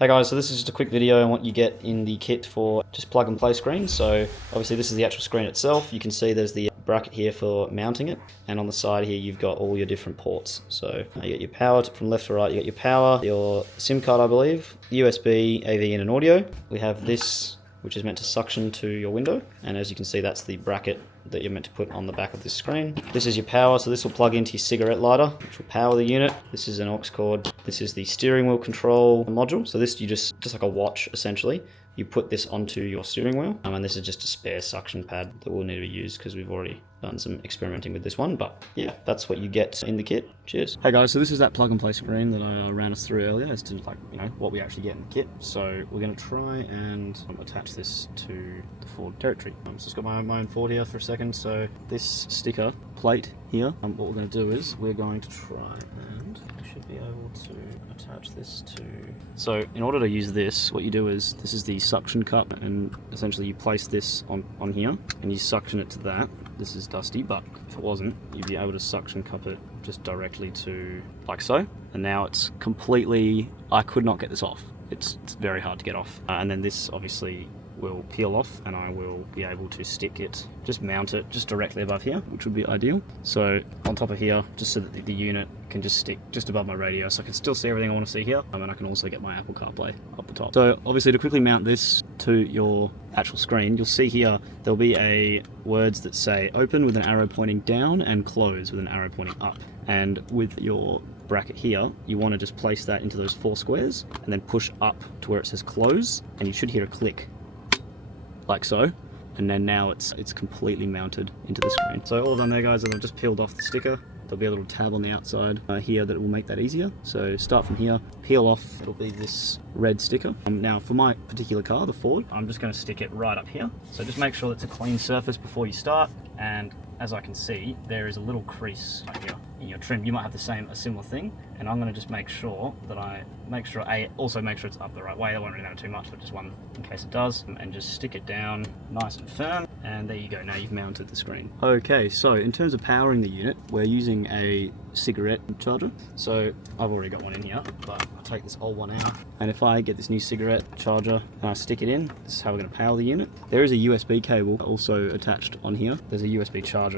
Hey guys, so this is just a quick video on what you get in the kit for just plug and play screens. So obviously this is the actual screen itself. You can see there's the bracket here for mounting it, and on the side here you've got all your different ports. So you got your power from left to right, you got your power, your SIM card I believe, USB, AV in and audio. We have this which is meant to suction to your window, and as you can see that's the bracket that you're meant to put on the back of this screen. This is your power, so this will plug into your cigarette lighter, which will power the unit. This is an aux cord. This is the steering wheel control module. So this, you just like a watch essentially, you put this onto your steering wheel, and this is just a spare suction pad that will need to be used because we've already done some experimenting with this one. But yeah, that's what you get in the kit. Cheers. Hey guys, so this is that plug and play screen that I ran us through earlier as to what we actually get in the kit. So we're going to try and attach this to the Ford territory. So it's got my own Ford here for a second. So this sticker plate here, what we're going to do is we're going to try and we should be able to attach this to. So in order to use this, what you do is, this is the suction cup, and essentially you place this on here and you suction it to that. This is dusty, but if it wasn't, you'd be able to suction cup it just directly to like so. And now it's completely, I could not get this off. It's very hard to get off. And then this obviously will peel off, and I will be able to stick it, just mount it just directly above here, which would be ideal. So on top of here, just so that the unit can just stick just above my radio, so I can still see everything I want to see here, and I can also get my Apple CarPlay up the top. So obviously to quickly mount this to your actual screen, you'll see here there'll be words that say open with an arrow pointing down and close with an arrow pointing up. And with your bracket here, you want to just place that into those 4 squares and then push up to where it says close, and you should hear a click like so, and then now it's completely mounted into the screen. So all done there guys, and I've just peeled off the sticker. There'll be a little tab on the outside here that will make that easier. So start from here, peel off, it'll be this red sticker. Now for my particular car, the Ford, I'm just going to stick it right up here. So just make sure it's a clean surface before you start, and as I can see, there is a little crease right here in your trim. You might have a similar thing, and I'm going to just make sure that also make sure it's up the right way. That won't really matter too much, but just one in case it does, and just stick it down nice and firm, and there you go. Now you've mounted the screen. Okay, so in terms of powering the unit, we're using a cigarette charger. So I've already got one in here, but I'll take this old one out, and if I get this new cigarette charger and I stick it in, this is how we're going to power the unit. There is a USB cable also attached on here. There's a USB charger,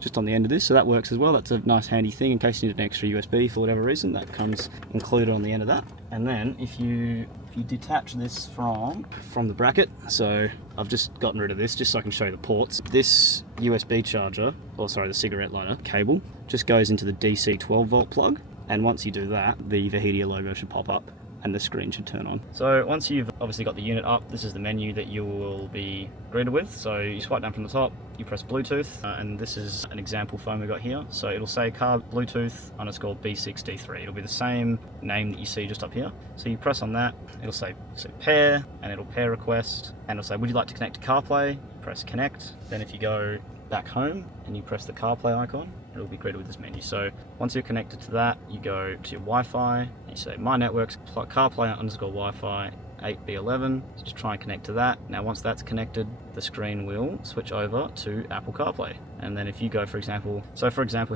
just on the end of this, so that works as well. That's a nice handy thing in case you need an extra USB for whatever reason. That comes included on the end of that. And then if you detach this from the bracket, so I've just gotten rid of this just so I can show you the ports. This USB charger, the cigarette lighter cable, just goes into the DC 12 volt plug, and once you do that, the Vahedia logo should pop up and the screen should turn on. So once you've obviously got the unit up, this is the menu that you will be greeted with. So you swipe down from the top, you press Bluetooth, and this is an example phone we got here. So it'll say car Bluetooth _ B6D3. It'll be the same name that you see just up here. So you press on that, it'll say pair, and it'll pair request, and it'll say, would you like to connect to CarPlay? You press connect. Then if you go back home and you press the CarPlay icon, it'll be greeted with this menu. So once you're connected to that, you go to your Wi-Fi, and you say my network's CarPlay _ Wi-Fi 8B11. So just try and connect to that. Now once that's connected, the screen will switch over to Apple CarPlay. And then if you go, for example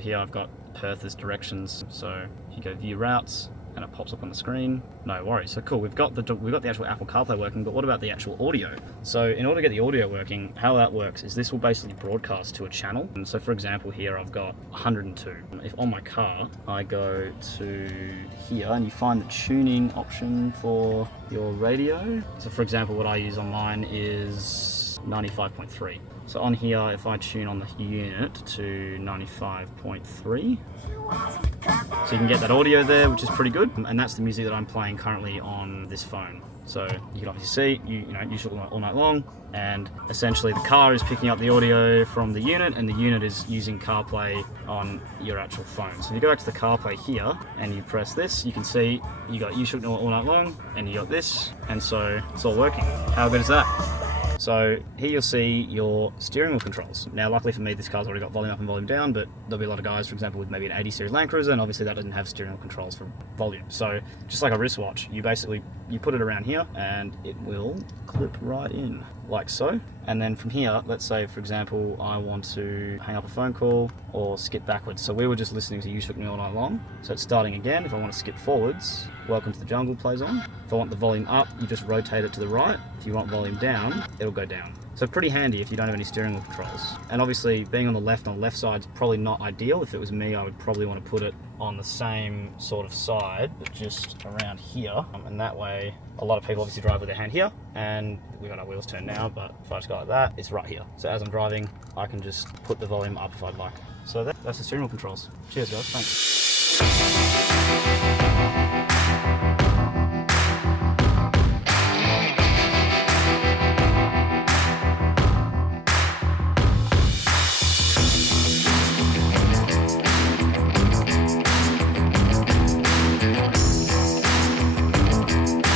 here I've got Perth as directions. So if you go view routes, and it pops up on the screen, no worries. So cool, we've got the actual Apple CarPlay working, but what about the actual audio? So in order to get the audio working, how that works is this will basically broadcast to a channel. And so for example here I've got 102. If on my car I go to here and you find the tuning option for your radio. So for example what I use on mine is 95.3. So on here, if I tune on the unit to 95.3, so you can get that audio there, which is pretty good. And that's the music that I'm playing currently on this phone. So you can obviously see, you should all night long, and essentially the car is picking up the audio from the unit, and the unit is using CarPlay on your actual phone. So if you go back to the CarPlay here, and you press this, you can see you got You Should Know All Night Long, and you got this, and so it's all working. How good is that? So So here you'll see your steering wheel controls. Now luckily for me this car's already got volume up and volume down, but there'll be a lot of guys, for example, with maybe an 80 series Land Cruiser, and obviously that doesn't have steering wheel controls for volume. So just like a wristwatch, you put it around here and it will clip right in like so. And then from here, let's say for example I want to hang up a phone call or skip backwards. So we were just listening to You Shook Me All Night Long, so it's starting again. If I want to skip forwards, Welcome to the Jungle plays on. If I want the volume up, you just rotate it to the right. If you want volume down, it'll go down. So pretty handy if you don't have any steering wheel controls. And obviously being on the left side is probably not ideal. If it was me, I would probably want to put it on the same sort of side, but just around here. And that way, a lot of people obviously drive with their hand here, and we've got our wheels turned now, but if I just go like that, it's right here. So as I'm driving, I can just put the volume up if I'd like. So that's the steering wheel controls. Cheers guys, thanks.